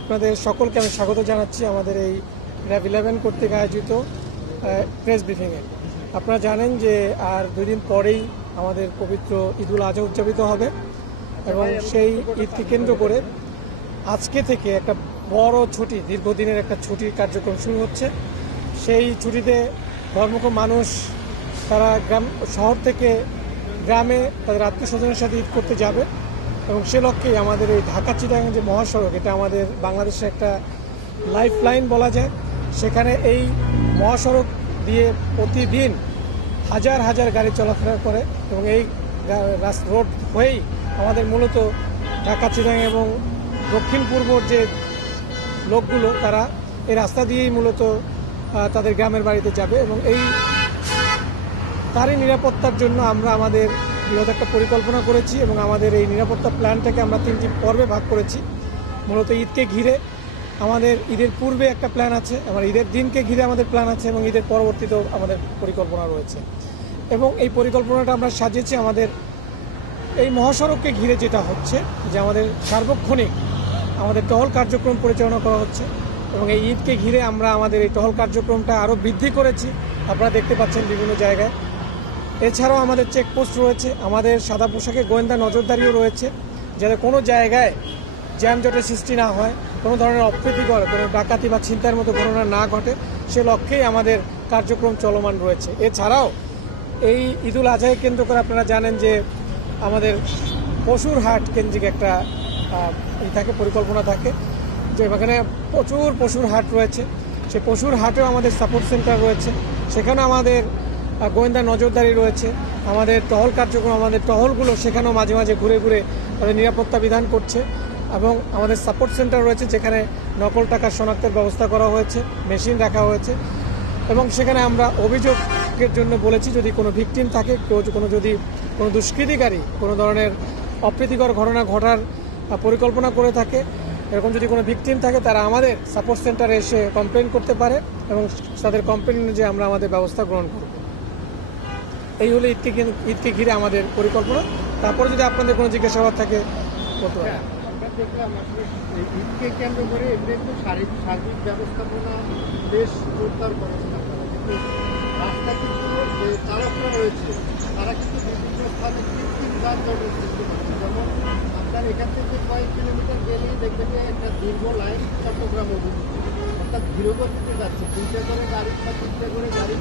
আপনাদের সকলকে আমি স্বাগত জানাচ্ছি আমাদের এই র্যাব 11 কর্তৃক আয়োজিত প্রেস ব্রিফিংয়ে। আপনারা জানেন যে আর 2 দিন পরেই আমাদের পবিত্র ঈদুল আজহা উদযাপিত হবে এবং সেই ঈদকে কেন্দ্র করে আজকে থেকে একটা বড় ছুটি, দীর্ঘদিনের একটা ছুটির কার্যক্রম শুরু হচ্ছে। সেই ছুটিতে ধর্মক মানুষ তারা শহর থেকে গ্রামে তাদের আত্মীয়স্বজনের সাথে ঈদ করতে যাবে এবং সে লক্ষ্যেই আমাদের এই ঢাকা-চিটাগাং যে মহাসড়ক, এটা আমাদের বাংলাদেশের একটা লাইফ লাইন বলা যায়। সেখানে এই মহাসড়ক দিয়ে প্রতিদিন হাজার হাজার গাড়ি চলাফেরা করে এবং এই রোড হয়েই আমাদের মূলত ঢাকা-চিটাগাং এবং দক্ষিণ পূর্বর যে লোকগুলো তারা এই রাস্তা দিয়েই মূলত তাদের গ্রামের বাড়িতে যাবে এবং তারই নিরাপত্তার জন্য আমরা আমাদের বৃহৎ একটা পরিকল্পনা করেছি এবং আমাদের এই নিরাপত্তা প্ল্যানটাকে আমরা 3টি পর্বে ভাগ করেছি। মূলত ঈদকে ঘিরে আমাদের ঈদের পূর্বে একটা প্ল্যান আছে, আবার ঈদের দিনকে ঘিরে আমাদের প্ল্যান আছে এবং ঈদের পরবর্তীতেও আমাদের পরিকল্পনা রয়েছে। এবং এই পরিকল্পনাটা আমরা সাজিয়েছি আমাদের এই মহাসড়ককে ঘিরে, যেটা হচ্ছে যে আমাদের সার্বক্ষণিক আমাদের টহল কার্যক্রম পরিচালনা করা হচ্ছে এবং এই ঈদকে ঘিরে আমরা আমাদের এই টহল কার্যক্রমটা আরও বৃদ্ধি করেছি। আপনারা দেখতে পাচ্ছেন বিভিন্ন জায়গায়। এছাড়াও আমাদের চেকপোস্ট রয়েছে, আমাদের সাদা পোশাকে গোয়েন্দা নজরদারিও রয়েছে, যাতে কোনো জায়গায় জ্যামজটের সৃষ্টি না হয়, কোনো ধরনের অপ্রীতিকর কোনো ডাকাতি বা ছিনতাইয়ের মতো ঘটনা না ঘটে, সে লক্ষ্যেই আমাদের কার্যক্রম চলমান রয়েছে। এছাড়াও এই ঈদুল আজহাকে কেন্দ্র করে আপনারা জানেন যে আমাদের পশুর হাট কেন্দ্রিক একটা পরিকল্পনা থাকে, যে এখানে প্রচুর পশুর হাট রয়েছে। সেই পশুর হাটেও আমাদের সাপোর্ট সেন্টার রয়েছে, সেখানে আমাদের গোয়েন্দা নজরদারি রয়েছে, আমাদের টহল কার্যক্রম, আমাদের টহলগুলো সেখানেও মাঝে মাঝে ঘুরে ঘুরে তাদের নিরাপত্তা বিধান করছে এবং আমাদের সাপোর্ট সেন্টার রয়েছে যেখানে নকল টাকা শনাক্তের ব্যবস্থা করা হয়েছে, মেশিন রাখা হয়েছে এবং সেখানে আমরা অভিযোগের জন্য বলেছি যদি কোনো ভিকটিম থাকে, যদি কোনো দুষ্কৃতিকারী কোনো ধরনের অপ্রীতিকর ঘটনা ঘটার পরিকল্পনা করে থাকে, এরকম যদি কোনো ভিকটিম থাকে তারা আমাদের সাপোর্ট সেন্টারে এসে কমপ্লেন করতে পারে এবং তাদের কমপ্লেন অনুযায়ী আমরা আমাদের ব্যবস্থা গ্রহণ করব। এই হলো ঈদকে ঘিরে আমাদের পরিকল্পনা। তারপরে যদি আপনাদের কোনো জিজ্ঞাসাবাদ থাকে করতে পারেন। দেখলাম আসলে ঈদকে কেন্দ্র করে এদের তো সার্বিক ব্যবস্থাপনা বেশ জোরদার করেছেন আপনারা, কিন্তু রাস্তা কিন্তু যে চালকরা রয়েছে তারা কিন্তু বিভিন্ন স্থানে কৃত্রিম যানজটের সৃষ্টি করছে। যেমন আপনার এখান থেকে কয়েক কিলোমিটার গেলেই দেখবেন যে একটা দীর্ঘ লাইন চট্টগ্রাম অভিমুখে, অর্থাৎ ধীরগতিতে যাচ্ছে, 2টা করে গাড়ি বা 3টে করে গাড়ি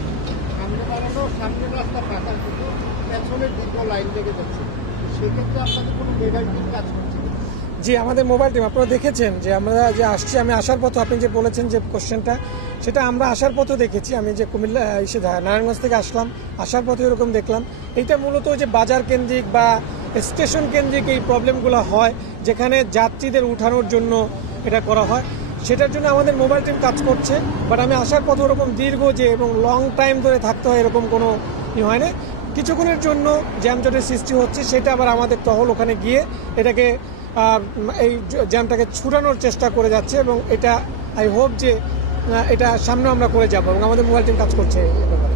সামনে বাড়ানো, সামনের রাস্তা ফাঁকা, কিন্তু পেছনের দীর্ঘ লাইন লেগে যাচ্ছে। সেক্ষেত্রে আপনাদের কোনো মোবাইল টিম কাজ করছে? জি, আমাদের মোবাইল টিম, আপনারা দেখেছেন যে আমরা যে আসছি, আমি আসার পথে আপনি যে বলেছেন যে কোশ্চেনটা, সেটা আমরা আসার পথে দেখেছি। আমি যে কুমিল্লা নারায়ণগঞ্জ থেকে আসার পথে এরকম দেখলাম। এইটা মূলত যে বাজার কেন্দ্রিক বা স্টেশন কেন্দ্রিক এই প্রবলেমগুলো হয়, যেখানে যাত্রীদের উঠানোর জন্য এটা করা হয়, সেটার জন্য আমাদের মোবাইল টিম কাজ করছে। বাট আমি আসার পথে ওরকম দীর্ঘ যে এবং লং টাইম ধরে থাকতে হয় এরকম কোনো হয় না। কিছুক্ষণের জন্য জ্যামজটের সৃষ্টি হচ্ছে, সেটা আবার আমাদের টহল ওখানে গিয়ে এটাকে এই জ্যামটাকে ছুটানোর চেষ্টা করে যাচ্ছে এবং এটা আই হোপ যে এটা সামনে আমরা করে যাবো এবং আমাদের মোবাইল টিম কাজ করছে এ ব্যাপারে।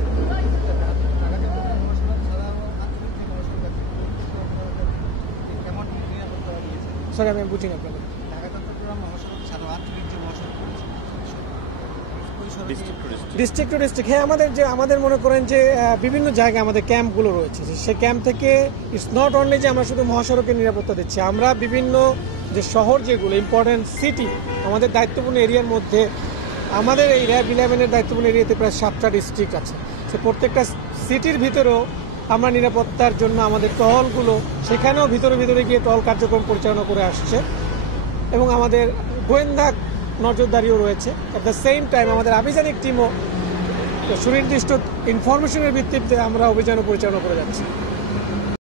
সরি, আমি বুঝিনি আপনাদের। ডিস্ট্রিক্ট টু ডিস্ট্রিক্ট, হ্যাঁ, আমাদের মনে করেন যে বিভিন্ন জায়গায় আমাদের ক্যাম্পগুলো রয়েছে। সেই ক্যাম্প থেকে ইটস নট অনলি যে আমরা শুধু মহাসড়কের নিরাপত্তা দিচ্ছি, আমরা বিভিন্ন যে শহর যেগুলো ইম্পর্টেন্ট সিটি, আমাদের দায়িত্বপূর্ণ এরিয়ার মধ্যে আমাদের এই র্যাব 11-এর দায়িত্বপূর্ণ এরিয়াতে প্রায় 7টা ডিস্ট্রিক্ট আছে। সে প্রত্যেকটা সিটির ভিতরেও আমরা নিরাপত্তার জন্য আমাদের টহলগুলো সেখানেও ভিতরে গিয়ে টহল কার্যক্রম পরিচালনা করে আসছে এবং আমাদের গোয়েন্দা নজরদারিও রয়েছে। অ্যাট দ্য সেম টাইম আমাদের আভিযানিক টিমও সুনির্দিষ্ট ইনফরমেশনের ভিত্তিতে আমরা অভিযান পরিচালনা করে যাচ্ছি।